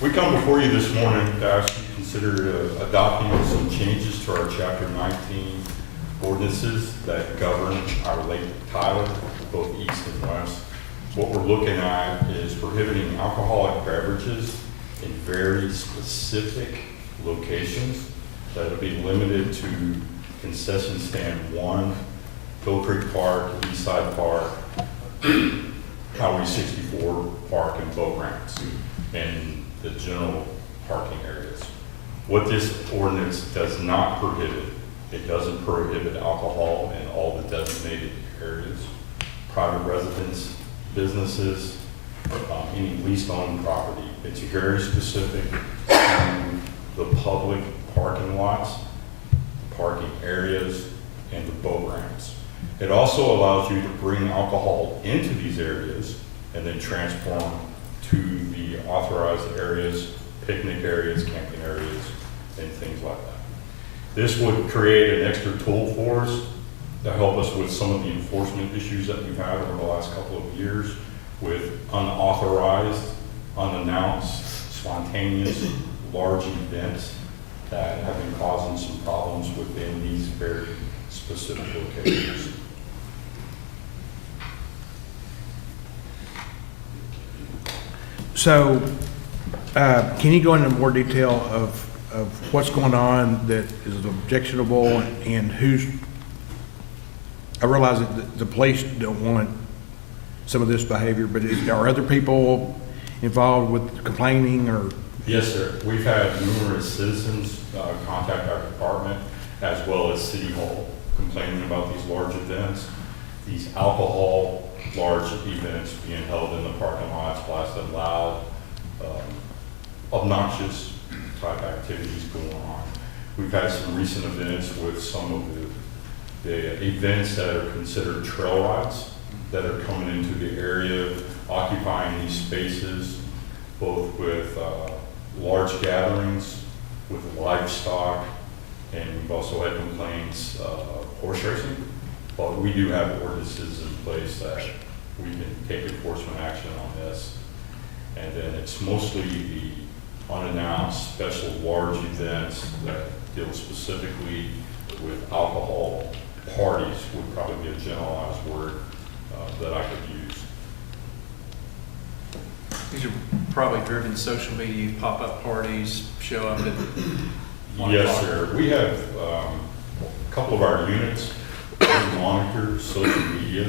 We come before you this morning to ask you to consider adopting some changes to our Chapter 19 ordinances that govern our Lake Tyler, both east and west. What we're looking at is prohibiting alcoholic beverages in very specific locations that will be limited to concession stand 1, Hill Creek Park, Eastside Park, Highway 64 Park, and boat ramps, and the general parking areas. What this ordinance does not prohibit, it doesn't prohibit alcohol in all the designated areas, private residence, businesses, any leased owned property. It's very specific to the public parking lots, parking areas, and the boat ramps. It also allows you to bring alcohol into these areas and then transport to the authorized areas, picnic areas, camping areas, and things like that. This would create an extra tool for us to help us with some of the enforcement issues that we've had over the last couple of years with unauthorized, unannounced, spontaneous, large events that have been causing some problems within these very specific locations. So, can you go into more detail of what's going on that is objectionable and who's, I realize that the police don't want some of this behavior, but are other people involved with complaining or? Yes, sir. We've had numerous citizens contact our department as well as City Hall complaining about these large events. These alcohol large events being held in the parking lots, blasted loud, obnoxious type activities going on. We've had some recent events with some of the events that are considered trail rides that are coming into the area, occupying these spaces, both with large gatherings, with livestock, and we've also had complaints of horse racing. But we do have ordinances in place that we can take enforcement action on this. And then it's mostly the unannounced special large events that deal specifically with alcohol. Parties would probably be a generalized word that I could use. These are probably driven social media, pop-up parties, show up at 1 Yes, o'clock. sir. We have a couple of our units that monitor social media,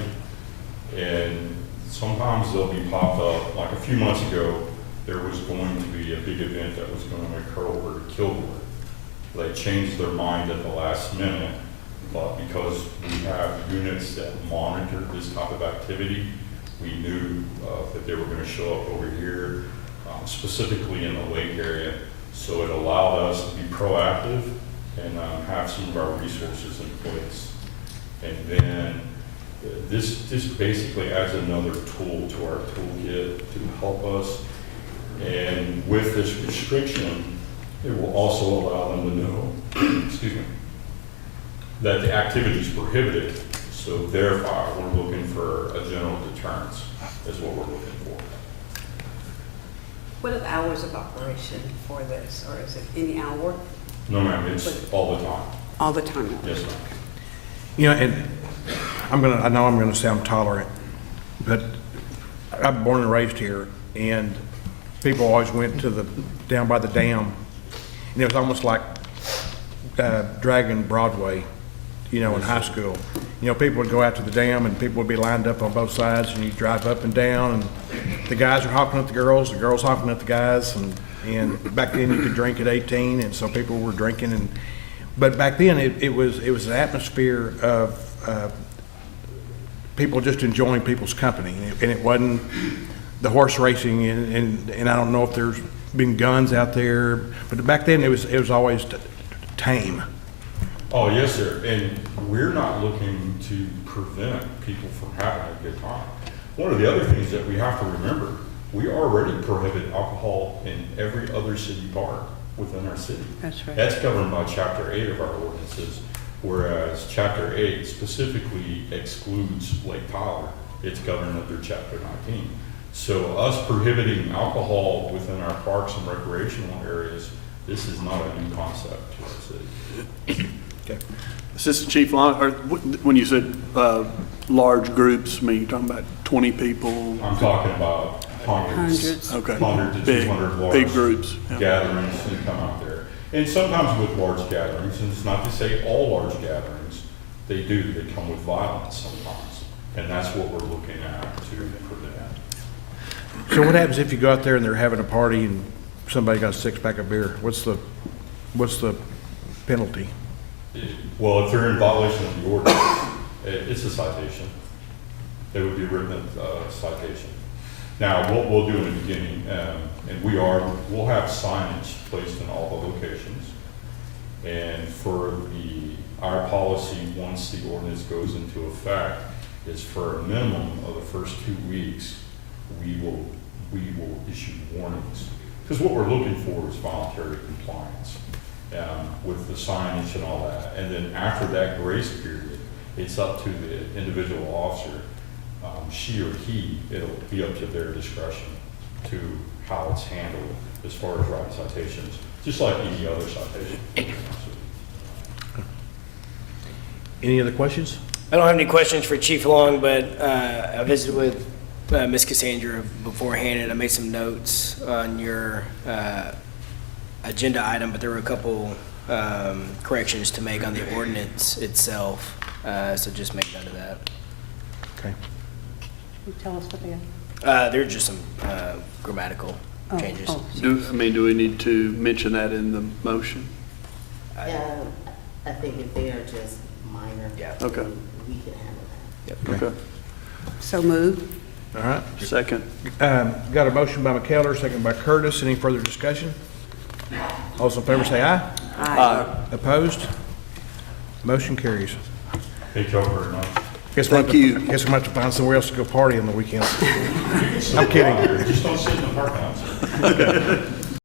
and sometimes they'll be popped up. Like a few months ago, there was going to be a big event that was going to occur over at Kilgore. They changed their mind at the last minute, but because we have units that monitor this type of activity, we knew that they were going to show up over here, specifically in the lake area. So it allowed us to be proactive and have some of our resources in place. And then this basically adds another tool to our toolkit to help us. And with this restriction, it will also allow them to know, excuse me, that the activity is prohibited. So therefore, we're looking for a general deterrence is what we're looking for. What are the hours of operation for this, or is it any hour? No, ma'am, it's all the time. All the time? Yes, ma'am. You know, and I know I'm gonna sound tolerant, but I'm born and raised here, and people always went to down by the dam, and it was almost like Dragon Broadway, you know, in high school. You know, people would go out to the dam and people would be lined up on both sides, and you drive up and down, and the guys are honking at the girls honking at the guys, and back then you could drink at 18, and so people were drinking, but back then it was an atmosphere of people just enjoying people's company, and it wasn't the horse racing, and I don't know if there's been guns out there, but back then it was always tame. Oh, yes, sir. And we're not looking to prevent people from having a good time. One of the other things that we have to remember, we already prohibit alcohol in every other city park within our city. That's right. That's governed by Chapter 8 of our ordinances, whereas Chapter 8 specifically excludes Lake Tyler. It's governed under Chapter 19. So us prohibiting alcohol within our parks and recreational areas, this is not a new concept to our city. Okay. Assistant Chief Long, or when you said large groups, I mean, you're talking about 20 people? I'm talking about hundreds. Hundreds. Okay. 100 to Big- 200 large. big groups, yeah. Gatherings that come out there. And sometimes with large gatherings, and it's not to say all large gatherings, they come with violence sometimes. And that's what we're looking at to prevent. So what happens if you go out there and they're having a party and somebody got a six-pack of beer? What's the penalty? Well, if they're in violation of the ordinance, it's a citation. It would be written citation. Now, what we'll do in the beginning, and we'll have signage placed in all the locations. And for our policy, once the ordinance goes into effect, is for a minimum of the first 2 weeks, we will issue warnings. Because what we're looking for is voluntary compliance with the signage and all that. And then after that grace period, it's up to the individual officer, she or he, it'll be up to their discretion to how it's handled as far as writing citations, just like any other citation. Any other questions? I don't have any questions for Chief Long, but I visited with Ms. Cassandra beforehand, and I made some notes on your agenda item, but there were a couple corrections to make on the ordinance itself, so just make note of that. Okay. You tell us what they are. There are just some grammatical Oh, changes. oh. Do we need to mention that in the motion? I think if they are just minor. Yeah. Okay. We can handle that. Yep. Okay. So moved. All right. Second. Got a motion by McKellar, second by Curtis. Any further discussion? All those in favor say aye. Aye. Opposed? Motion carries. Thank you all very much. Thank you. Guess we might have to find somewhere else to go party on the weekend. I'm kidding. Just don't sit in the parking lot.